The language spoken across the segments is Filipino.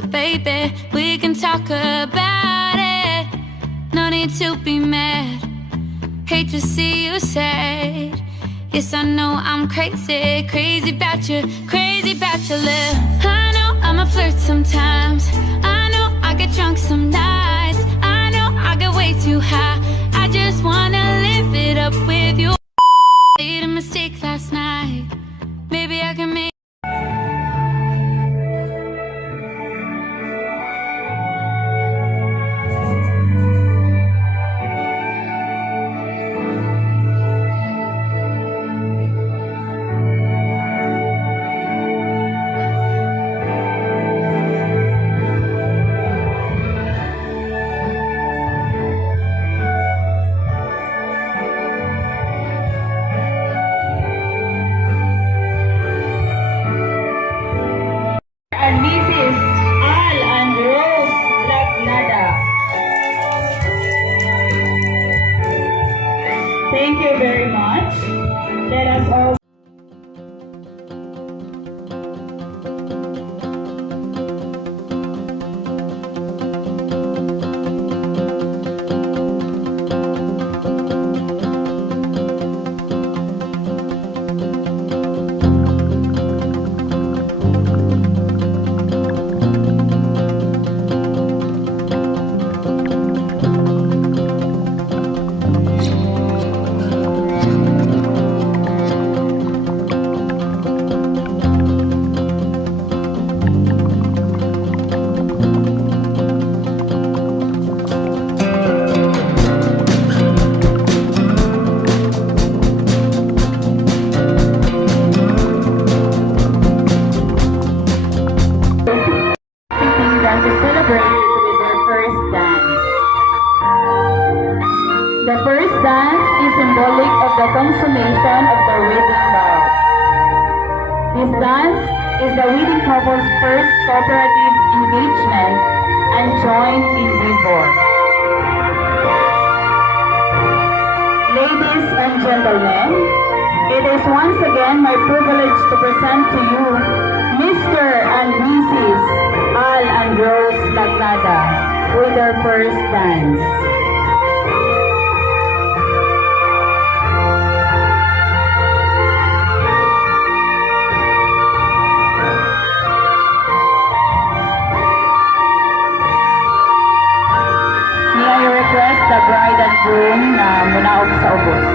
closer, baby. We can talk about it. No need to be mad. Hate to see you sad. Yes, I know I'm crazy, crazy about you, crazy about your love. I know I'm a flirt sometimes. I know I get drunk some nights. I know I get way too high. I just wanna live it up with you. Made a mistake last night. Maybe I can make. And Mrs. Al and Rose Lagnada. Thank you very much. Let us all them to celebrate with their first dance. The first dance is symbolic of the consummation of the wedding vows. This dance is the wedding couple's first cooperative engagement and joint endeavor. Ladies and gentlemen, it is once again my privilege to present to you Mr. and Mrs. Al and Rose Lagnada with their first dance. May I request the bride and groom na munaog sa ubos.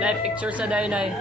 Nay, picture sa day, nay.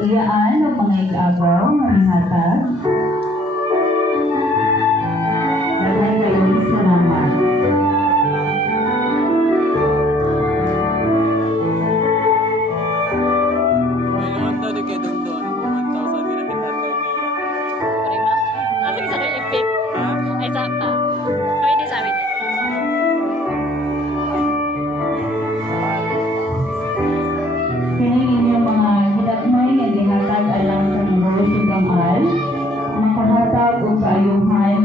Iyaan ang mga igagaw ng hatag. Daghan kayong salamat. May naman daw di kayo doon. 1,000 ginagandaan daw niya. Prima. Ano sa kanya ipit? Ha? Ay, sa pa. Pwede sa amin. Kini inyong mga hidagmay nga gihatag alang sa Rose ug Kamal, makahatag og kaayuhan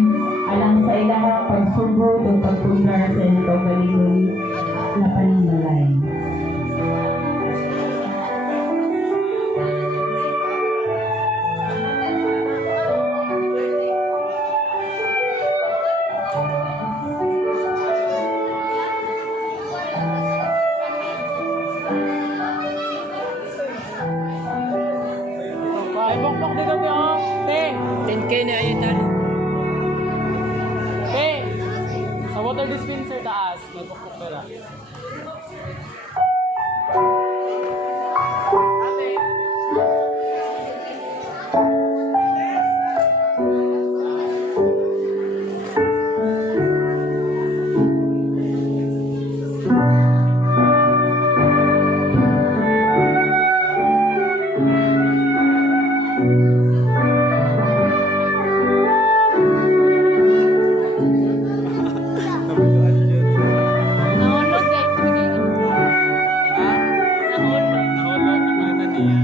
alang sa ilahang pagsugod ug pagpundar sa inyong kaugalingon na paningbalay. Ay, bokbok din kami oh. Te, 10K na ayun talo. Te, sa water dispenser taas, may bokbok pera. Ate. Nahulog eh. Ha? Nahulog. Nahulog, nakulitan niya.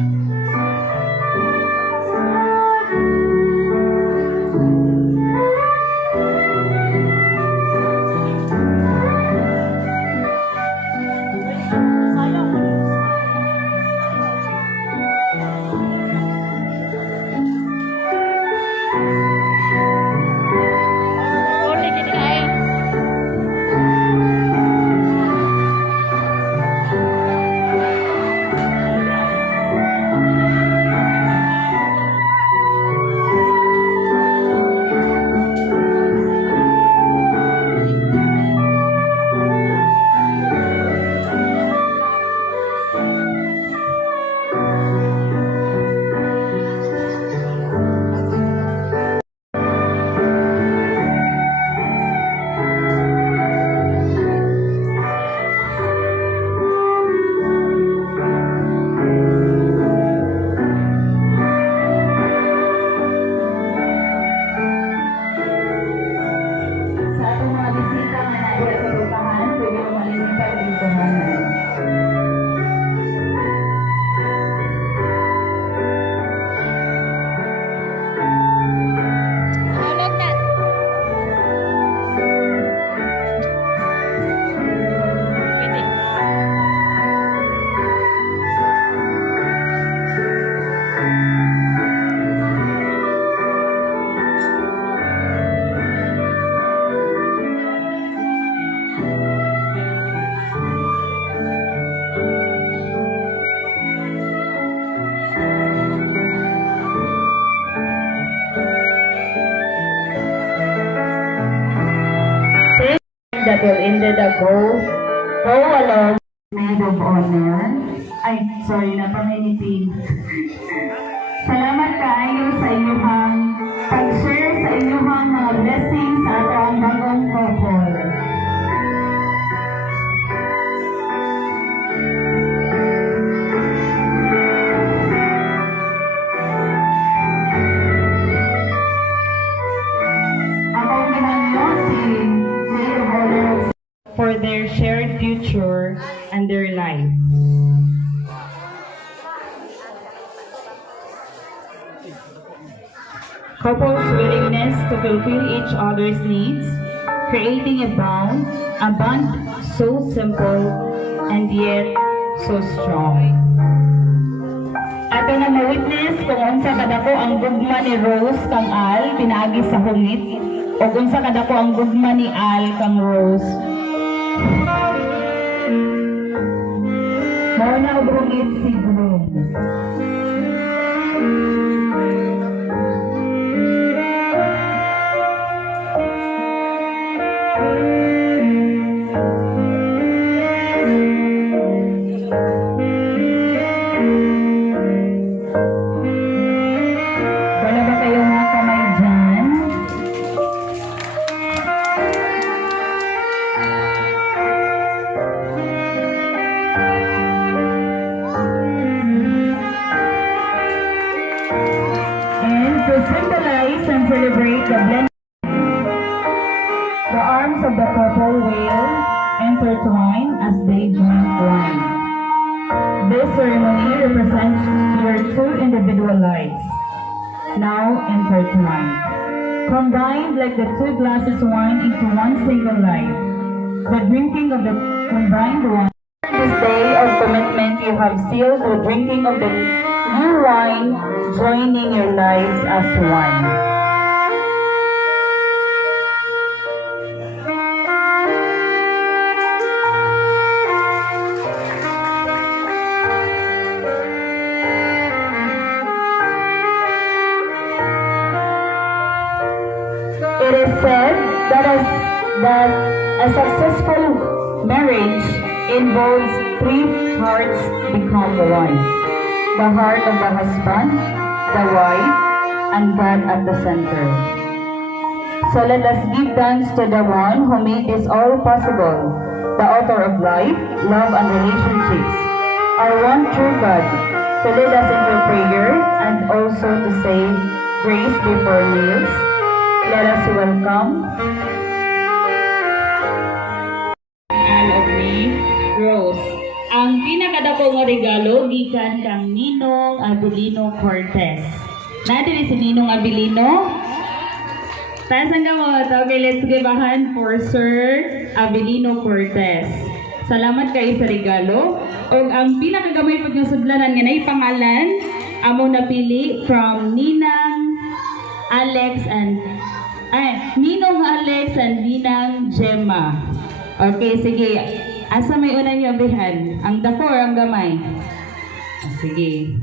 Sayang. Uli, kini ay. Sa atong mga bisita nga naiya sa lupahan, pwede umalinipan dito hanan. Nahulog na. Pwede. That will ended the go along maid of honor. Ay, sorry na panginitig. Salamat kaayo sa inyong pag-share sa inyong mga blessings sa atong bagong couple. Akong ginanyo si maid of honor for their shared future and their life. Couples' willingness to fulfill each other's needs, creating a bond so simple and yet so strong. Ato na ma-witness kung unsa kadako ang gugma ni Rose kang Al pinaagi sa hungit o unsa kadako ang gugma ni Al kang Rose. Mao na og hungit si Broom. and celebrate the blend. The arms of the couple will intertwine as they drink wine. This ceremony represents your two individual lives, now intertwined, combined like the two glasses of wine into one single life. The drinking of the combined wine. This day of commitment you have sealed the drinking of the new wine, joining your lives as one. It is said that a successful marriage involves three hearts become one. The heart of the husband, the wife, and God at the center. So let us give thanks to the one who made this all possible, the author of life, love, and relationships, our one true God. To lead us into prayer and also to say grace before meals. Let us welcome all of me, Rose. Ang pinakadako nga regalo gikan kang Ninong Abilino Cortez. Natin si Ninong Abilino. Tasan ka mo. Okay, let's give a hand for Sir Abilino Cortez. Salamat kayo sa regalo. O ang pinakagamay po nga sudlanan nga nay pangalan amo napili from Ninong Alex and Ninang Gemma. Okay, sige. Asa may una niyo abihan? Ang dako or ang gamay? Sige.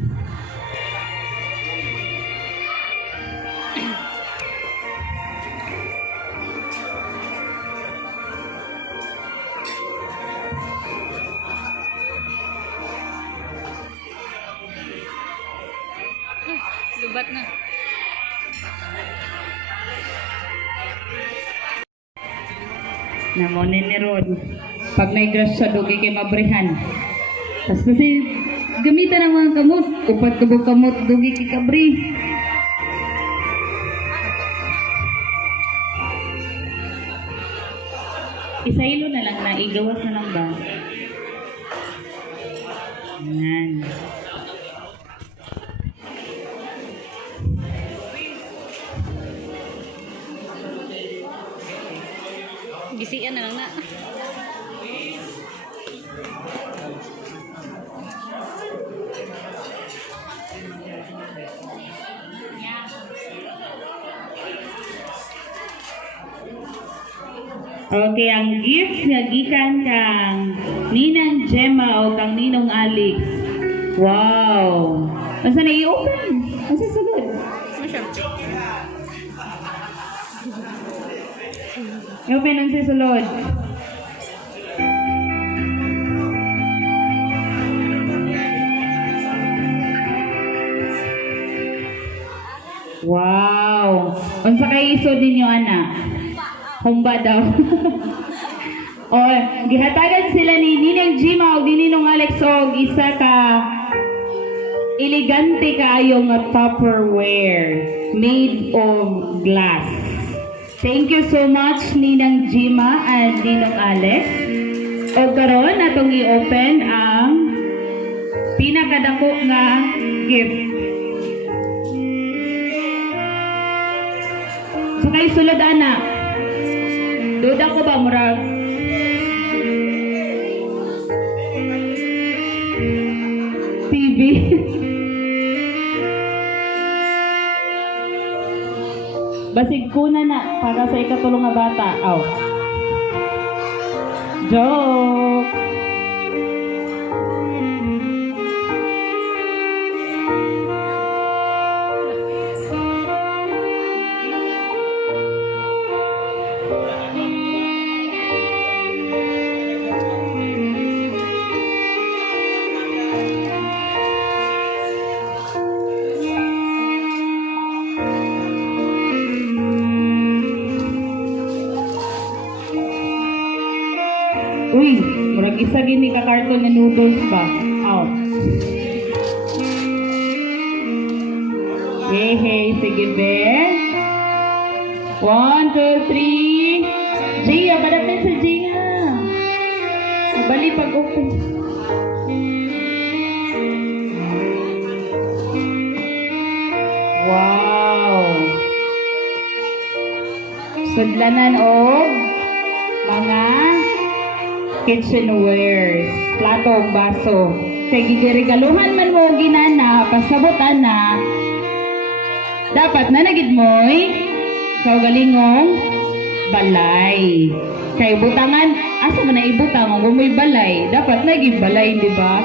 Lubat na. Namonin ni Rod. Pag may crush sa dugi kay mabrihan. Tapos kasi gamitan ng mga kamot. Upat kabog kamot, dugi kay kabri. Isailo na lang na, igawas na lang ba? Ayan. Gisian na lang na. Okay, ang gift nga gikan kang Ninang Gemma o kang Ninong Alex. Wow! Asa na i-open? Asa sunod? I-open ang susunod. Wow! Unsa kay isod ninyo, ana? Humba daw. O, gihatagan sila ni Ninang Gemma o Ninong Alex og isa ka elegante kaayo nga Tupperware made of glass. Thank you so much Ninang Gemma and Ninong Alex. O karon atong i-open ang pinakadako nga gift. So kay sulod ana. Duda ko ba murag? TV. Basig kuna na para sa ikatulong nga bata. Aw. Joke. Uy, murag isa gini ka karton na noodles ba? Out. Hey, sige be. 1, 2, 3. Gia, padapit sa Gia. Mabali pag-open. Wow. Sudlanan og mga kitchenwares, plato ug baso. Kay gigiregaluhan man mo og ginana, pasabutan na. Dapat na nagid moy sa galingong balay. Kay butangan, asa man na ibutang kung may balay, dapat naging balay, di ba?